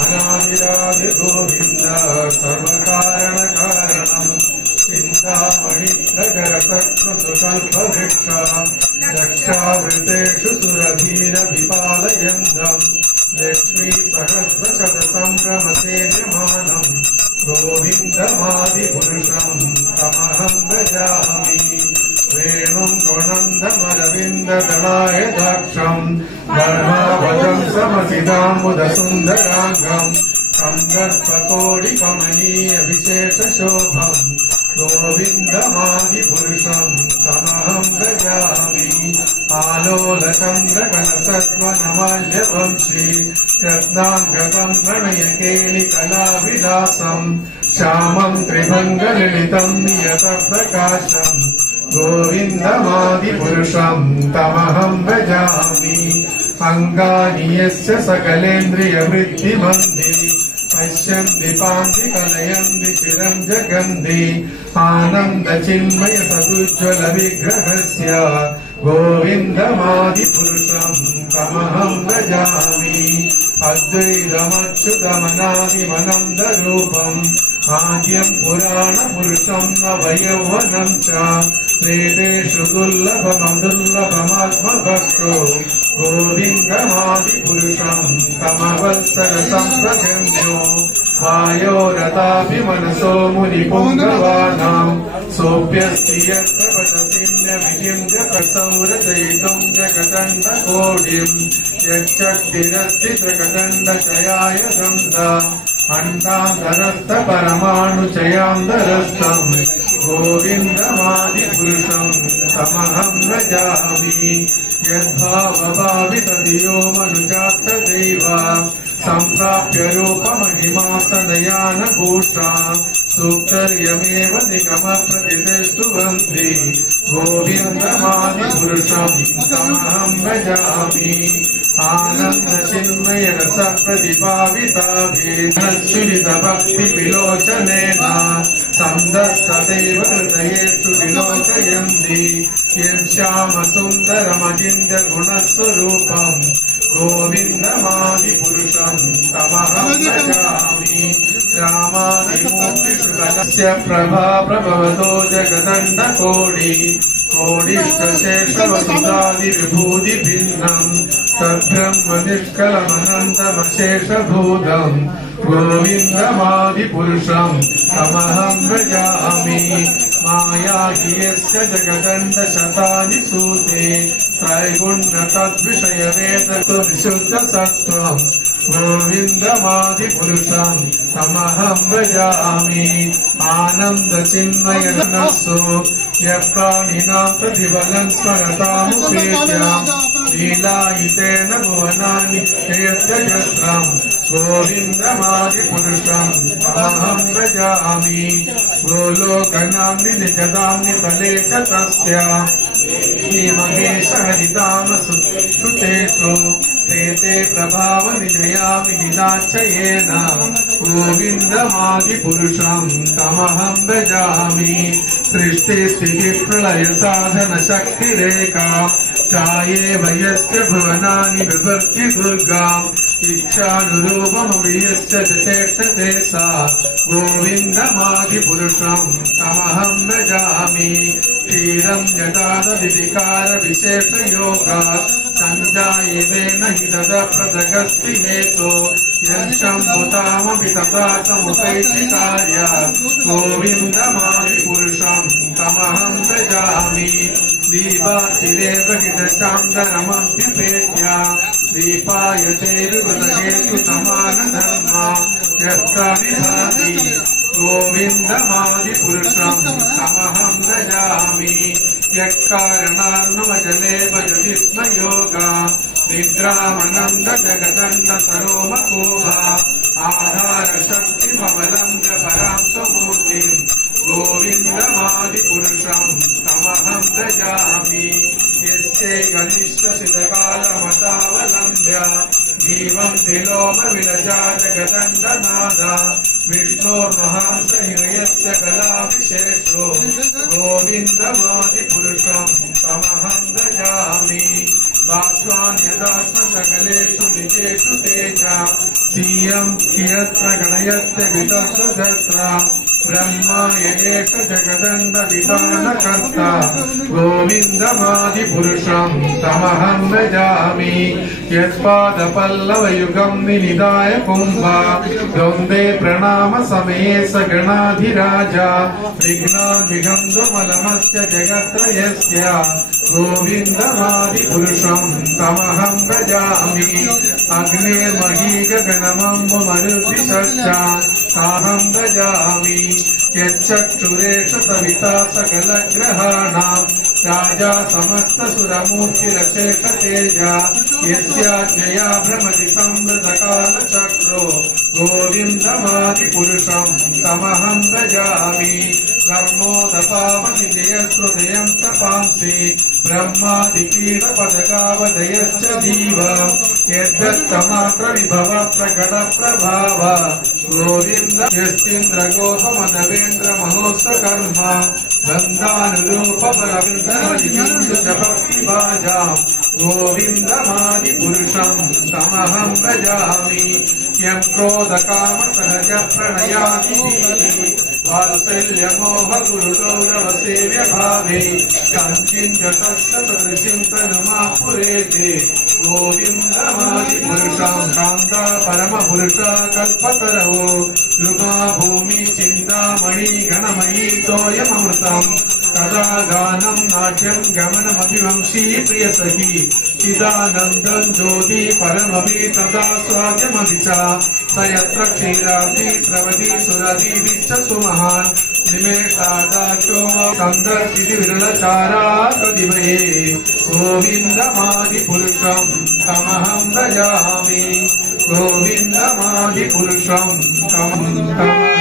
अनादिरादि गोविन्द सर्वकारणकारणम् चिन्तामणि प्रकरतत्त्वसुकल्पवृक्ष रक्षावृतेषु सुरधीरविपालयन्तम् लक्ष्मी सहस्रशतसम्भ्रमसेव्यमानम् गोविन्दमादिपुरुषम् तमहम् भजामि वेणुम् गुणन्दमरविन्ददलाय दाक्षम् धर्मावदम् समसिदाम्बुदसुन्दराङ्गम् कन्दर्पकोटिकमनीयविशेषशोभम् गोविन्दमादिपुरुषम् तमहम् भजामि आलोलचन्द्रकलसत्त्वनमाल्यवंशी रत्नाङ्गकम् प्रणयकेलिकलाविलासम् श्यामम् त्रिभङ्गललितम् नियतप्रकाशम् गोविन्दमादिपुरुषम् तमहम् भजामि अङ्गानि यस्य सकलेन्द्रियवृत्तिमन्ति पश्यन्ति पान्ति कलयन्ति चिरम् जगन्ति आनन्दचिन्मय सदुज्ज्वल विग्रहस्य गोविन्दमादिपुरुषम् तमहम् भजामि अद्वैतमच्युतमनादिमनन्दरूपम् आद्यम् पुराणपुरुषम् नवयौवनम् च वेदेषु दुर्लभमदुर्लभमात्मभक्तो गोविन्दमादिपुरुषम् तमवत्सरसम्प्रगम्यो वायोरतापि मनसो मुनिपुङ्गवानाम् सोऽप्यस्ति यत्र वचसिन्यविहिम् जगत्संरचयितुम् जगदण्डकोटिम् यच्चक्तिरस्ति जगदण्डचयाय गन्धा अण्डान्तरस्थपरमाणुचयान्तरस्थम् गोविन्दमादिपुरुषम् तमहम् भजामि यद्भावभावितधियो मनुजातदैव सम्प्राप्य रूपमहिमासनयानभूषा सूक्तर्यमेव निगमप्रतिष्ठुवन्ति गोविन्दमादिपुरुषम् तमहम् भजामि आनन्दचिन्मय रसप्रतिभाविताभिर्नश्चिलितभक्तिविलोचनेन सन्दस्तदैव हृदयेषु विलोचयन्ति यम् श्यामसुन्दरमचिन्त्यगुणस्वरूपम् गोविन्दमादिपुरुषम् तमहम् भजामि रामादिमूर्तिषु कलस्य प्रभा प्रभवतो जगदण्डकोटि कोटिष्टशेषवसुधादिविभूतिभिन्नम् तद्ब्रह्म निष्कलमनन्तमशेषभूतम् गोविन्दमादिपुरुषम् तमहम् भजामि माया हि यस्य जगदण्डशतानि सूते त्रैगुण्यतद्विषयवेदविशुद्धसत्त्वम् गोविन्दमादिपुरुषम् तमहम् भजामि आनन्दचिन्मयनसो यप्राणिनाम् प्रतिफलम् स्मरतामुपेत्याम् लीलायितेन भुवनानि हेत्यजस्रम् गोविन्दमादिपुरुषम् तमहम् भजामि गोलोकनाम्नि निजदाम्नि तले च तस्य महेशहरितामसु श्रुतेषु ते प्रभावनिजयामि हिदाच्छयेन गोविन्दमादिपुरुषम् तमहम् भजामि सृष्टिस्थितिप्रलयसाधनशक्तिरेका चायेव यस्य भुवनानि विभक्ति दुर्गाम् इच्छानुरूपमपि यस्य च चेष्टते सा गोविन्दमादिपुरुषम् तमहम् भजामि क्षीरम् यदादविधिकारविशेषयोगा सञ्जायितेन हि तदप्रदगस्ति हेतो यशम्भुतामपि तथा समुपैति कार्या गोविन्दमादिपुरुषम् तमहम् भजामि दीपातिरेव हितचान्दरमप्युपेत्या दीपायते विवदहेतु समानधर्मा यत्र विभाति गोविन्दमादिपुरुषम् तमहम् भजामि यत्कारणान्नवजले भजति स्म योगा निद्रामनन्द जगदण्ड सरोमकोभा आधारशक्तिमबलम् च परां स्वमूर्तिम् गोविन्दमादिपुरुषम् तमहम् भजामि यस्यै गनिष्ठसितकालमतावलम्ब्य जीवम् त्रिलोमविलजा जगदण्डनाद विष्णोर्महांसहृयस्य कलाविशेषो गोविन्दमादिपुरुषम् तमहम् भजामि भास्वान्यदास्म सकलेषु निजेषु तेज सीयं कियत्र गणयस्य वितस्य ब्रह्मा ययेष जगदण्डवितानकर्ता गोविन्दमादिपुरुषं तमहं भजामि यत्पादपल्लवयुगं निनिदाय कुम्भा द्वन्द्वे प्रणाम समये स गणाधिराजा विघ्नाधिगन्धुमलमस्य जगत्त्रयस्य गोविन्दमादिपुरुषं तमहं भजामि अग्नेर्मही गगनमम्बुमरुद्विषश्च ताहं भजामि यच्चक्षुरेष सविता सकलग्रहाणां राजा समस्तसुरमूर्तिरशेष तेजा यस्याज्ञया भ्रमति संवृतकालचक्रो गोविन्दमादिपुरुषं तमहं भजामि धर्मोदपावनिजयश्रुदयं तपांसि ब्रह्मादिकीटपदगावदयश्च जीव यद्दत्तमात्रविभव प्रकटप्रभाव गोविन्द यस्तीन्द्रगोपमदवेन्द्रमहोत्सकर्म बन्धानुरूपबलविन्दजभक्तिभाजां गोविन्दमादिपुरुषं तमहं भजामि यं क्रोधकामसहजप्रणयादिः वात्सल्यमोहगुरुगौरवसेव्यभावे काञ्चिञ्जतस्य सदृशिं तनुमापुरेते गोविन्दमादिपुरुषं कान्ता परमपुरुषा कल्पतरवो द्रुमा भूमि चिन्तामणि गणमयी तोयममृतम् कदा गानं नाट्यं गमनमभिवंशी प्रियसखी चिदानन्दं ज्योति परमभि तदा स्वाद्यमभि च स यत्र क्षीराब्धि स्रवति सुरदिभिश्च सुमहान् निमेषादाख्यो सन्दर्शिति विरलचाराकदिमये गोविन्दमादिपुरुषं तमहं भजामि गोविन्दमादिपुरुषं तमहं भजामि।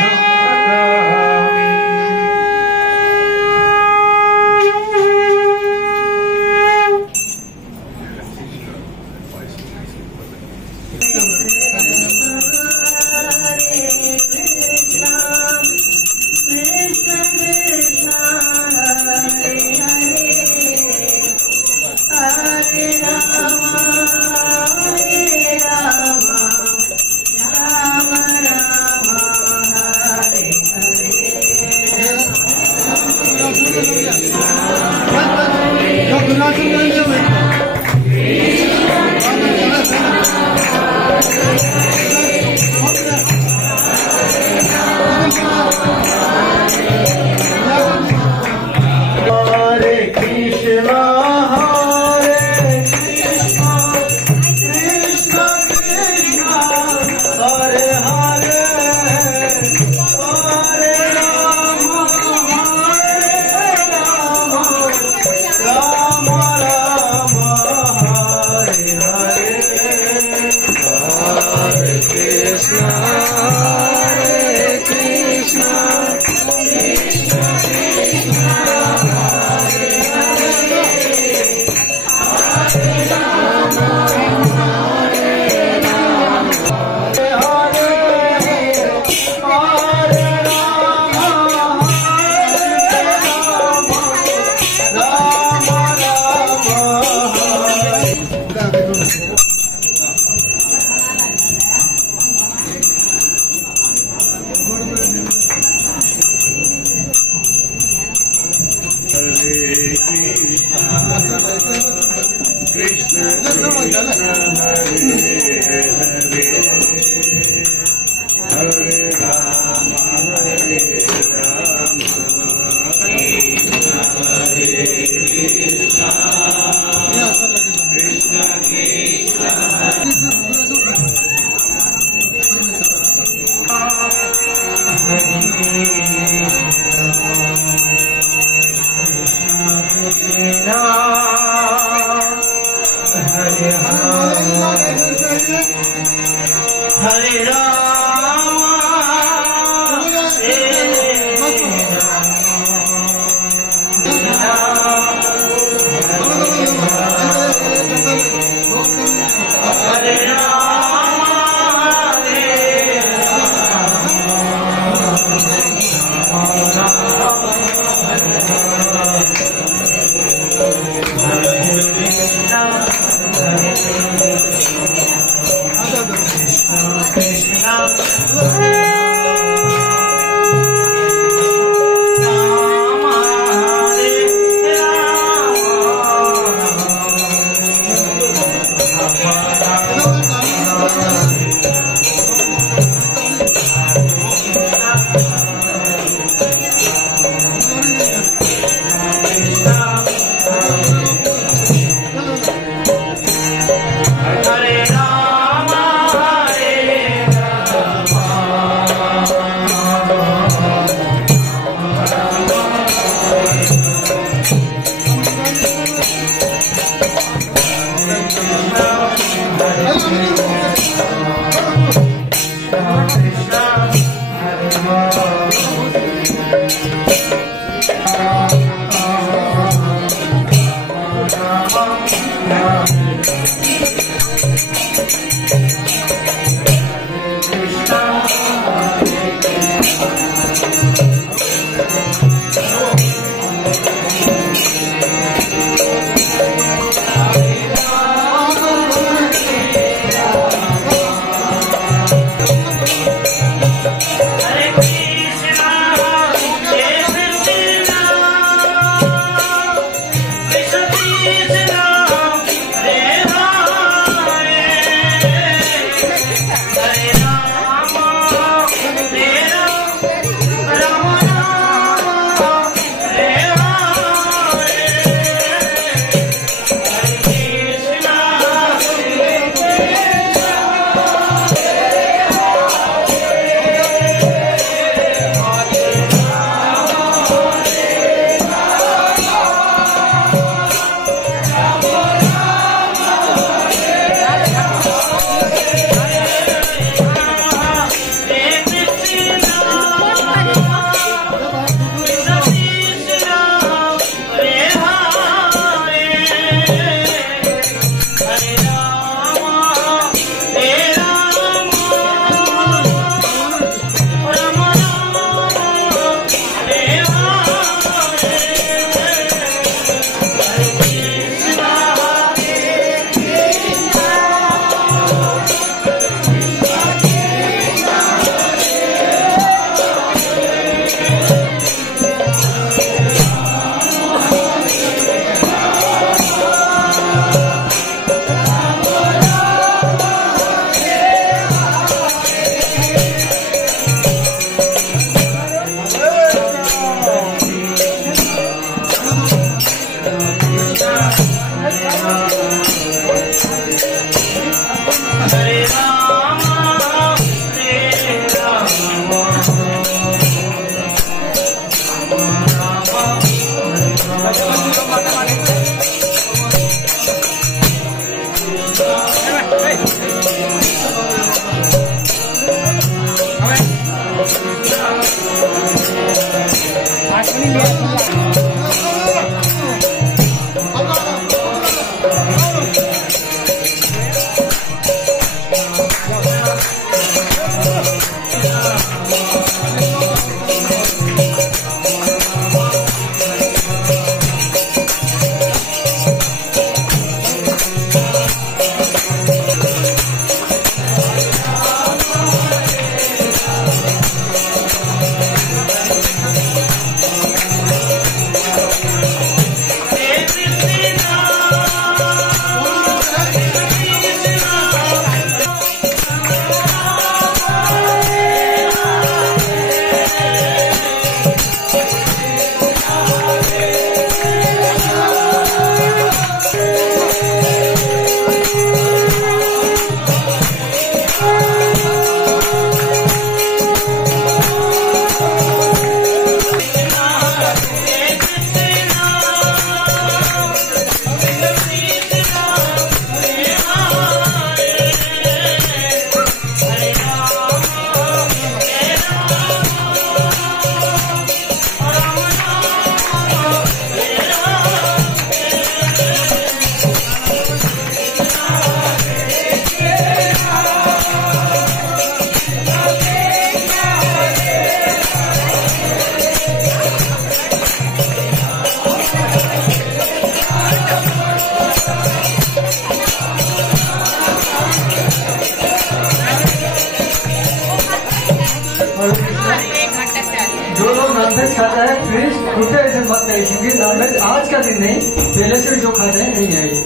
जो लोग नॉनवेज खाता है प्लीज रुपये से मत आइए, क्योंकि नॉनवेज आज का दिन नहीं, पहले से जो खाते हैं नहीं आइए,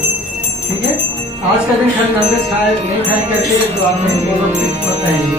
ठीक है। आज का दिन खाली नॉनवेज खाए नहीं खाए करके जो आपने वो लोग प्लीज मत आइए।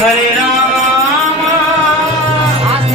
हरे राम हाथ